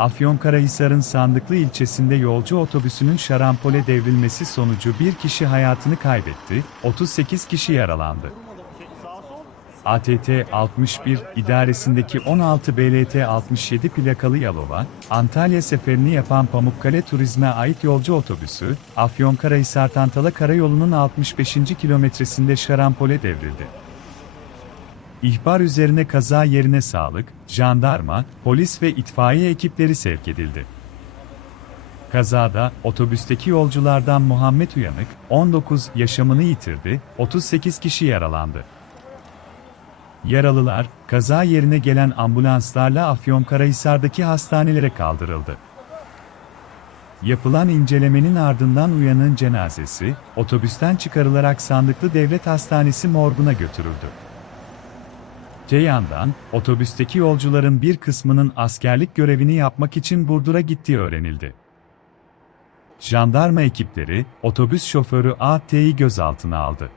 Afyonkarahisar'ın Sandıklı ilçesinde yolcu otobüsünün şarampole devrilmesi sonucu bir kişi hayatını kaybetti, 38 kişi yaralandı. ATT 61 idaresindeki 16 BLT 67 plakalı Yalova, Antalya seferini yapan Pamukkale Turizm'e ait yolcu otobüsü, Afyonkarahisar Tantala Karayolu'nun 65. kilometresinde şarampole devrildi. İhbar üzerine kaza yerine sağlık, jandarma, polis ve itfaiye ekipleri sevk edildi. Kazada, otobüsteki yolculardan Muhammed Uyanık, 19, yaşamını yitirdi, 38 kişi yaralandı. Yaralılar, kaza yerine gelen ambulanslarla Afyonkarahisar'daki hastanelere kaldırıldı. Yapılan incelemenin ardından uyanın cenazesi, otobüsten çıkarılarak Sandıklı Devlet Hastanesi morguna götürüldü. Te yandan, otobüsteki yolcuların bir kısmının askerlik görevini yapmak için Burdur'a gittiği öğrenildi. Jandarma ekipleri, otobüs şoförü A.T.'yi gözaltına aldı.